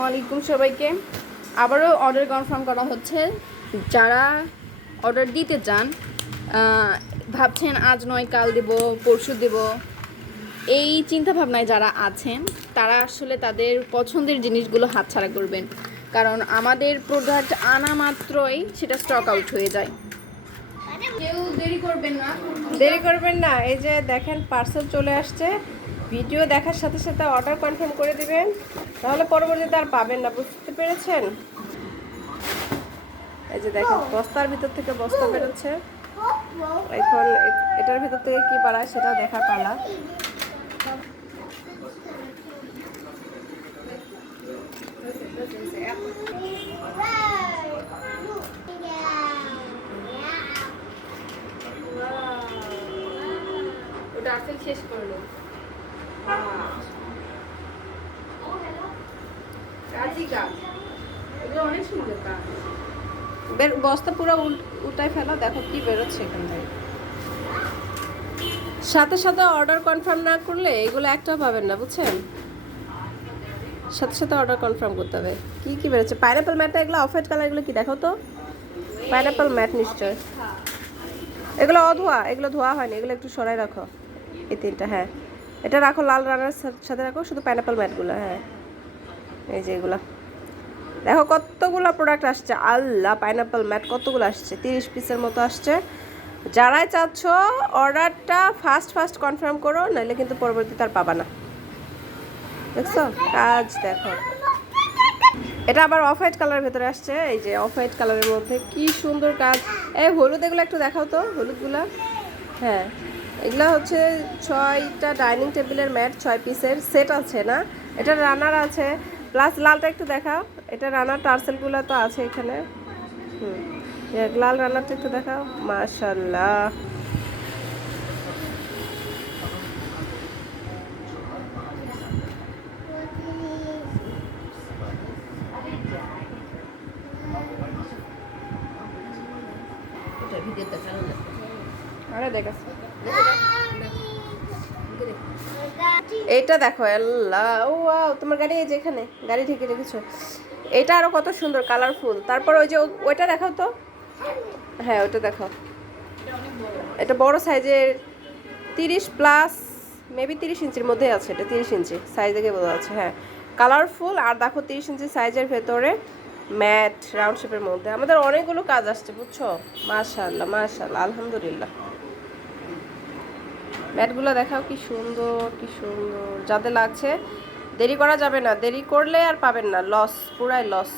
আসসালামু আলাইকুম সবাইকে। আবারও অর্ডার কনফার্ম করা হচ্ছে। যারা অর্ডার দিতে চান, ভাবছেন আজ নয় কাল দেব, পরশু দেব, এই চিন্তা ভাবনায় যারা আছেন তারা আসলে তাদের পছন্দের জিনিসগুলো হাতছাড়া করবেন, কারণ আমাদের প্রোডাক্ট আনা মাত্রই সেটা স্টক আউট হয়ে যায়। কেউ দেরি করবেন না। এই যে দেখেন, পার্সেল চলে আসছে। ভিডিও দেখার সাথে সাথে অর্ডার কনফার্ম করে দিবেন, তাহলে পরবর্তীতে আর পাবেন না। বুঝতে পেরেছেন? এই যে দেখেন, বস্তার ভিতর থেকে বস্তা বেরোচ্ছে। এখন এটার ভিতর থেকে কি বাড়ায় সেটা দেখার পালা। ওটা আসল শেষ করলো। অনেক সুন্দর কাজ। বস্তা পুরো উল্টায় ফেলা, দেখো কি বেরোচ্ছে এখান থেকে। সাথে সাথে অর্ডার কনফার্ম না করলে এগুলো একটাও পাবেন না, বুঝছেন? সাথে সাথে অর্ডার কনফার্ম করতে হবে। কি কি বেরোচ্ছে? পাইনাপল ম্যাটটা, এগুলো অফ হোয়াইট কালার, এগুলো কি দেখো তো? পাইনাপল ম্যাট নিশ্চয়। এগুলো অধোয়া, এগুলো ধোয়া হয়নি, এগুলো একটু সরাই রাখো। এই তিনটা, হ্যাঁ এটা রাখো, লাল রানার সাথে রাখো, শুধু পাইনাপল ম্যাটগুলো। হ্যাঁ এই যে এগুলো দেখো, কতগুলো প্রোডাক্ট আসছে। আল্লাহ, পাইনাপল ম্যাট কতগুলো আসছে, 30 পিসের মতো আসছে। যারাই চাচ্ছ অর্ডারটা ফাস্ট কনফার্ম করো, নাহলে কিন্তু পরবর্তীতে আর পাবা না। দেখছো কাজ? দেখো, এটা আবার অফ হোয়াইট কালারের ভেতরে আসছে। এই যে অফ হোয়াইট কালারের মধ্যে কি সুন্দর কাজ। এই হলুদ, এগুলো একটু দেখাও তো, হলুদগুলা। হ্যাঁ, এগুলো হচ্ছে 6টা ডাইনিং টেবিলের ম্যাট, 6 পিসের সেট আছে না? এটা রানার আছে, প্লাস লালটা একটু দেখাও। এটা রানার টার্সেলগুলো তো আছে এখানে। লাল রানারটা একটু দেখাও। মাশাআল্লাহ, আরে দেখাচ্ছি। এইটা দেখো। আল্লাহ, ও ওয়াও, তোমার গাড়ি এই যে এখানে গাড়ি ঢেকে রেখেছো। এটা আরো কত সুন্দর কালারফুল। তারপর ওই যে ওইটা দেখাও তো। হ্যাঁ ওইটা দেখো, এটা বড় সাইজের, 30 প্লাস, মেবি 30 ইঞ্চির মধ্যে আছে। এটা 30 ইঞ্চি সাইজ দেখে বোঝা যাচ্ছে। হ্যাঁ কালারফুল। আর দেখো 30 ইঞ্চি সাইজের ভেতরে ম্যাট, রাউন্ড শেপের মধ্যে। আমাদের অনেকগুলো কাজ আসছে, বুঝছো? মাশাআল্লাহ মাশাআল্লাহ, আলহামদুলিল্লাহ। ম্যাটগুলো দেখাও, কি সুন্দর কি সুন্দর। যাদের লাগছে দেরি করা যাবে না, দেরি করলে আর পাবেন না, লস, পুরাই লস।